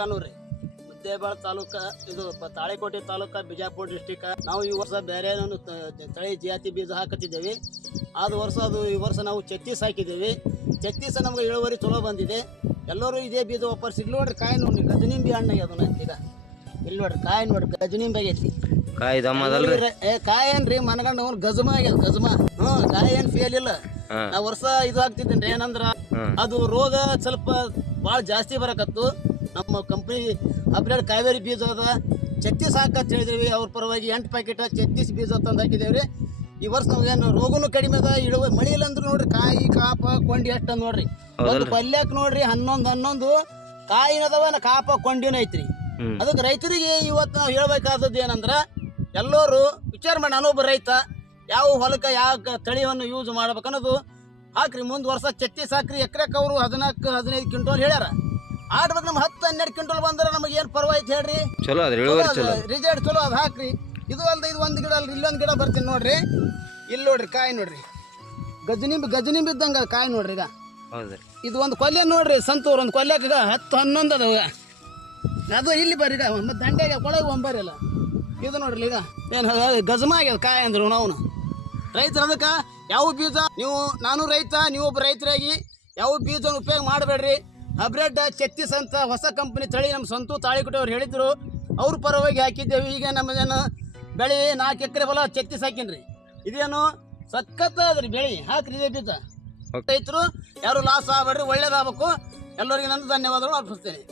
ನಾಗನೂರು ರೀ, ಮುದ್ದೇಬೇಳ ತಾಲೂಕ, ಇದು ತಾಳಿಕೋಟೆ ತಾಲೂಕ, ಬಿಜಾಪುರ ಡಿಸ್ಟಿಕ್. ನಾವು ಈ ವರ್ಷ ಬೇರೆ ತಳಿ ಜಾತಿ ಬೀಜ ಹಾಕತ್ತಿದ್ದೇವೆ. ಆದ ವರ್ಷ ಈ ವರ್ಷ ನಾವು 36 ಹಾಕಿದ್ದೇವೆ. 36 ನಮ್ಗೆ ಇಳುವರಿ ಚಲೋ ಬಂದಿದೆ. ಎಲ್ಲರೂ ಇದೇ ಬೀಜ ವಾಪಸ್. ಇಲ್ಲಿ ನೋಡ್ರಿ ಕಾಯಿ ನೋಡ್ರಿ, ಗಜನಿಂಬಿ ಹಣ್ಣು ಅದನ್ನ ಈಗ ಇಲ್ಲಿ ನೋಡ್ರಿ ಕಾಯಿ ನೋಡ್ರಿ, ಗಜನಿಂಬಿ ಆಗೈತಿ ಕಾಯಿ ದಮ್ಮದಲ್ರಿ. ಕಾಯಿ ಏನ್ರಿ ಮನಗಂಡ ಗಜಮ ಆಗ್ಯದ, ಗಜಮ. ಕಾಯಿ ಏನ್ ಫೇಲ್ ಇಲ್ಲ. ನಾ ವರ್ಷ ಇದು ಹಾಕ್ತಿದ್ದೇನ್ರಿ, ಏನಂದ್ರ ಅದು ರೋಗ ಸ್ವಲ್ಪ ಭಾಳ ಜಾಸ್ತಿ ಬರಕತ್ತು. ನಮ್ಮ ಕಂಪ್ನಿ ಅಪ್ಡೇಟ್ ಕಾವೇರಿ ಬೀಜ ಅದ 36 ಹಾಕಂತ ಹೇಳಿದ್ರಿ. ಅವ್ರ ಪರವಾಗಿ 8 ಪ್ಯಾಕೆಟ್ 36 ಬೀಜ ತಂದು ಹಾಕಿದೇವ್ರಿ. ಈ ವರ್ಷ ನಾವೇನು ರೋಗನು ಕಡಿಮೆ ಅದ, ಇಳುವರಿ ಮಳಿ ಇಲ್ಲ ಅಂದ್ರೂ ನೋಡ್ರಿ ಕಾಯಿ ಕಾಪ ಕೊಂಡಿ ಅಷ್ಟ ನೋಡ್ರಿ. ಒಂದು ಪಲ್ಯಕ್ ನೋಡ್ರಿ 11 ಕಾಯಿನ ಅದಾವ, ಕಾಪ ಕೊಂಡಿನ ಐತ್ರಿ. ಅದಕ್ಕೆ ರೈತರಿಗೆ ಇವತ್ತು ನಾವು ಹೇಳ್ಬೇಕಾದದ್ದು ಏನಂದ್ರ, ಎಲ್ಲರೂ ವಿಚಾರ ಮಾಡಿ, ನಾನೊಬ್ಬ ರೈತ, ಯಾವ ಹೊಲಕ್ಕೆ ಯಾವ ತಳಿಯನ್ನು ಯೂಸ್ ಮಾಡ್ಬೇಕನ್ನೋದು ಹಾಕ್ರಿ. ಮುಂದ್ ವರ್ಷ 36 ಹಾಕ್ರಿ. ಎಕರೆಕ್ ಅವರು 14-15 ಕ್ವಿಂಟಲ್ ಹೇಳ್ಯಾರ. ಆಡ್ಬೇಕು ನಮ್ಗೆ 10-12 ಕ್ವಿಂಟಲ್ ಬಂದ್ರೆ ನಮಗೆ ಏನು ಪರವಾಯ್ತು ಹೇಳ್ರಿ, ಚಲೋ ಅದ್ರಿ ಇಳುವರಿ ಚಲೋ, ರಿಸಲ್ಟ್ ಚಲೋ ಅದು ಹಾಕ್ರಿ. ಇದು ಅಲ್ದ ಇದು ಒಂದು ಗಿಡ ಅಲ್ರಿ, ಇಲ್ಲೊಂದು ಗಿಡ ಬರ್ತೀನಿ ನೋಡ್ರಿ. ಇಲ್ಲಿ ನೋಡ್ರಿ ಕಾಯಿ ನೋಡ್ರಿ, ಗಜನಿಂಬಿ ಇದ್ದಂಗ ಕಾಯಿ ನೋಡ್ರಿ. ಈಗ ಇದು ಒಂದು ಕೊಲ್ಲೆ ನೋಡ್ರಿ, ಸಂತೂರ್ ಒಂದು ಕೊಲ್ಲೆಗ 10-11 ಅದಾವ. ಅದು ಇಲ್ಲಿ ಬರ್ರಿ, ಈಗ ಮತ್ತೆ ದಂಡೆಗೆ ಕೊಳಗೆ ಒಂಬರಿಲ್ಲ. ಇದು ನೋಡ್ರಿ ಈಗ ಏನು ಗಜಮ ಆಗ್ಯದ ಕಾಯಿ ಅಂದ್ರು. ನಾವು ರೈತರು ಅದಕ್ಕೆ ಯಾವ ಬೀಜ ನೀವು, ನಾನು ರೈತ, ನೀವೊಬ್ಬ ರೈತರಾಗಿ ಯಾವ ಬೀಜನ ಉಪಯೋಗ ಮಾಡಬೇಡ್ರಿ. ಹೈಬ್ರಿಡ್ 36 ಅಂತ ಹೊಸ ಕಂಪನಿ ತಳಿ ನಮ್ಮ ಸ್ವಂತ ತಾಳಿಕೋಟೆ ಅವ್ರು ಹೇಳಿದ್ರು, ಅವ್ರ ಪರವಾಗಿ ಹಾಕಿದ್ದೇವೆ. ಈಗ ನಮ್ಮದೇನು ಬೆಳೆ 4 ಎಕರೆ ಹೊಲ 36 ಹಾಕಿನ್ರಿ. ಇದೇನು ಸಖತ್ ಅದ್ರಿ ಬೆಳೆ, ಹಾಕ್ರಿ ಇದೇ ಬೀಜ. ರೈತರು ಯಾರು ಲಾಸ್ ಆಗಬೇಡ್ರಿ, ಒಳ್ಳೇದಾಗಬೇಕು. ಎಲ್ಲರಿಗೂ ನನ್ನ ಧನ್ಯವಾದಗಳು ಅರ್ಪಿಸ್ತೇನೆ.